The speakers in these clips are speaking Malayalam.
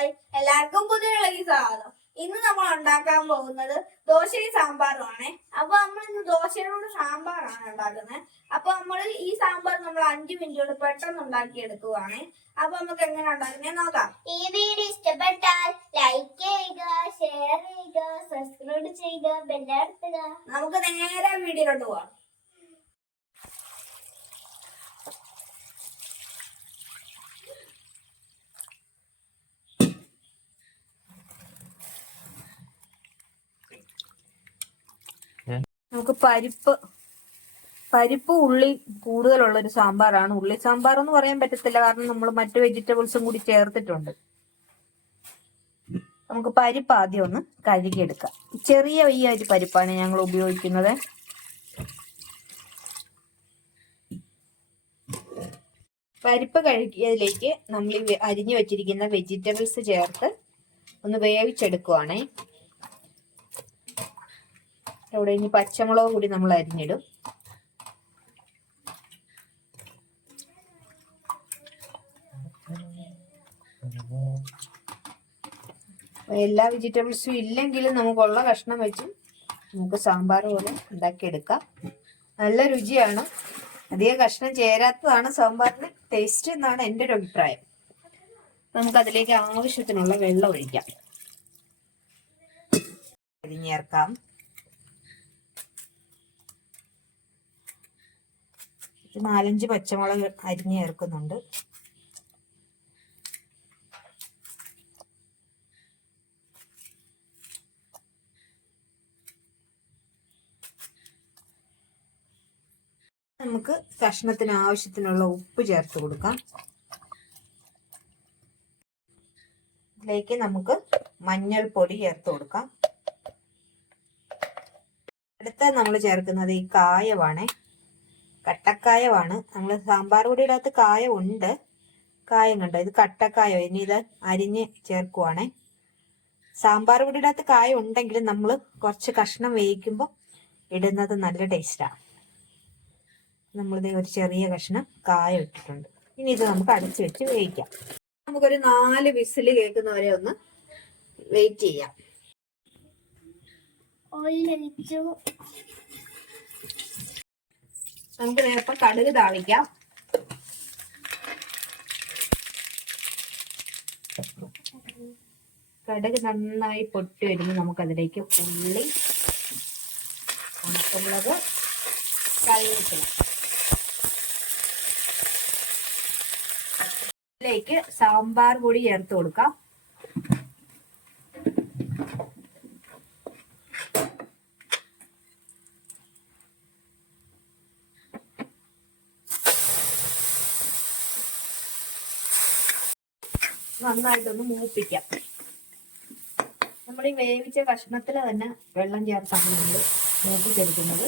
ഹായ്, എല്ലാവർക്കും പുതിയ സ്വാഗതം. ഇന്ന് നമ്മൾ ഉണ്ടാക്കാൻ പോകുന്നത് ദോശയും സാമ്പാറുമാണ്. അപ്പൊ നമ്മൾ ഇന്ന് ദോശയോട് സാമ്പാറാണ് ഉണ്ടാക്കുന്നത്. അപ്പൊ നമ്മൾ ഈ സാമ്പാർ നമ്മൾ 5 മിനിറ്റ് കൊണ്ട് പെട്ടെന്ന് ഉണ്ടാക്കി എടുക്കുവാണ്. അപ്പൊ നമുക്ക് എങ്ങനെ ഉണ്ടാക്കുന്നത് നോക്കാം. ഈ വീഡിയോ ഇഷ്ടപ്പെട്ടാൽ ലൈക്ക് ചെയ്യുക, ഷെയർ ചെയ്യുക, സബ്സ്ക്രൈബ് ചെയ്യുക, ബെല്ലടിക്കുക. നമുക്ക് നേരെ വീഡിയോയിലോട്ട് പോവാം. നമുക്ക് പരിപ്പ് ഉള്ളി കൂടുതലുള്ള ഒരു സാമ്പാറാണ്. ഉള്ളി സാമ്പാർ എന്ന് പറയാൻ പറ്റത്തില്ല, കാരണം നമ്മൾ മറ്റു വെജിറ്റബിൾസും കൂടി ചേർത്തിട്ടുണ്ട്. നമുക്ക് പരിപ്പ് ആദ്യം ഒന്ന് കഴുകിയെടുക്കാം. ചെറിയ ഈ അരി പരിപ്പാണ് ഞങ്ങൾ ഉപയോഗിക്കുന്നത്. പരിപ്പ് കഴുകിയതിലേക്ക് നമ്മൾ അരിഞ്ഞു വെച്ചിരിക്കുന്ന വെജിറ്റബിൾസ് ചേർത്ത് ഒന്ന് വേവിച്ചെടുക്കുവാണേ. ഇവിടെ ഇനി പച്ചമുളക് കൂടി നമ്മൾ അരിഞ്ഞിടും. എല്ലാ വെജിറ്റബിൾസും ഇല്ലെങ്കിലും നമുക്കുള്ള കഷ്ണം വെച്ച് നമുക്ക് സാമ്പാർ പോലെ ഉണ്ടാക്കിയെടുക്കാം. നല്ല രുചിയാണ്. അധികം കഷ്ണം ചേരാത്തതാണ് സാമ്പാറിന് ടേസ്റ്റ് എന്നാണ് എൻ്റെ ഒരു അഭിപ്രായം. നമുക്കതിലേക്ക് ആവശ്യത്തിനുള്ള വെള്ളം ഒഴിക്കാം. അരിഞ്ഞേർക്കാം. ഒരു 4-5 പച്ചമുളക് അരിഞ്ഞ് ചേർക്കുന്നുണ്ട്. നമുക്ക് കഷ്ണത്തിന് ആവശ്യത്തിനുള്ള ഉപ്പ് ചേർത്ത് കൊടുക്കാം. ഇതിലേക്ക് നമുക്ക് മഞ്ഞൾപ്പൊടി ചേർത്ത് കൊടുക്കാം. അടുത്ത നമ്മൾ ചേർക്കുന്നത് ഈ കായമാണ്. കട്ടക്കായമാണ്. നമ്മൾ സാമ്പാർ പൊടിയിടകത്ത് കായം ഉണ്ട്. കായം കണ്ടോ, ഇത് കട്ടക്കായോ. ഇനി ഇത് അരിഞ്ഞ് ചേർക്കുവാണേ. സാമ്പാർ പൊടിയിടകത്ത് കായം ഉണ്ടെങ്കിലും നമ്മൾ കുറച്ച് കഷ്ണം വേവിക്കുമ്പോൾ ഇടുന്നത് നല്ല ടേസ്റ്റാണ്. നമ്മളിത് ഒരു ചെറിയ കഷ്ണം കായം ഇട്ടിട്ടുണ്ട്. ഇനി ഇത് നമുക്ക് അടച്ചു വെച്ച് വേവിക്കാം. നമുക്കൊരു 4 വിസിൽ കേൾക്കുന്നവരെ ഒന്ന് വെയിറ്റ് ചെയ്യാം. നമുക്ക് നേരത്തെ കടുക് താളിക്കാം. കടുക് നന്നായി പൊട്ടി വരുമ്പോൾ നമുക്കതിലേക്ക് ഉള്ളി, ഉണക്കമുളക്, കറിവേപ്പില, ഇതിലേക്ക് സാമ്പാർ പൊടി ചേർത്ത് കൊടുക്കാം. നന്നായിട്ടൊന്ന് മൂപ്പിക്കാം. നമ്മൾ ഈ വേവിച്ച കഷ്ണത്തിൽ തന്നെ വെള്ളം ചേർത്താണ് നമ്മൾ മൂപ്പിച്ചെടുക്കുന്നത്.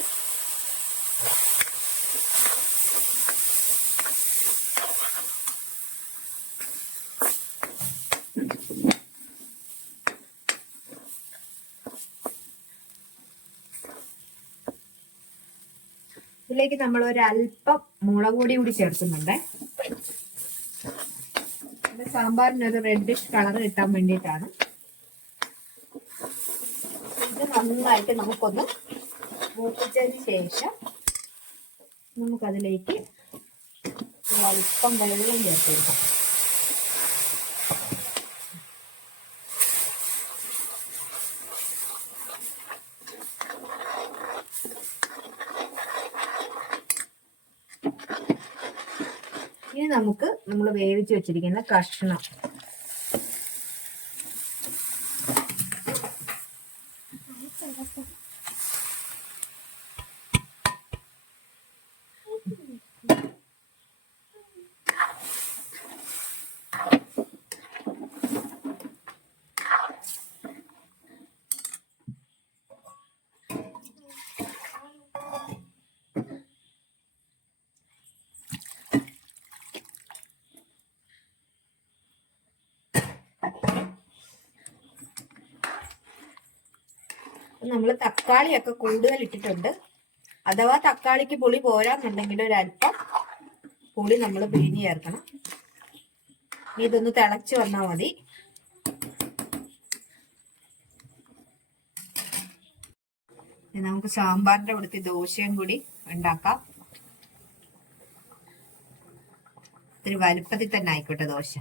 ഇതിലേക്ക് നമ്മൾ ഒരല്പം മുളക് പൊടി കൂടി ചേർക്കുന്നുണ്ട്. സാമ്പാറിനൊരു റെഡിഷ് കളർ കിട്ടാൻ വേണ്ടിയിട്ടാണ്. ഇത് നന്നായിട്ട് നമുക്കൊന്ന് മൂപ്പിച്ചതിന് ശേഷം നമുക്കതിലേക്ക് അല്പം വെള്ളം ചേർത്തെടുക്കാം. ഇനി നമുക്ക് നമ്മൾ വേവിച്ച് വെച്ചിരിക്കുന്ന കഷ്ണം നമ്മൾ തക്കാളിയൊക്കെ കൂടുതൽ ഇട്ടിട്ടുണ്ട്. അഥവാ തക്കാളിക്ക് പുളി പോരാന്നുണ്ടെങ്കിൽ ഒരല്പം പുളി നമ്മൾ പിഴിഞ്ഞ് ചേർക്കണം. ഇതൊന്ന് തിളച്ച് വന്നാൽ മതി. ഇനി നമുക്ക് സാമ്പാറിന്റെ കൂടത്തിൽ ദോശയും കൂടി ഉണ്ടാക്കാം. ഇത്തിരി വലുപ്പത്തിൽ തന്നെ ആയിക്കോട്ടെ ദോശ.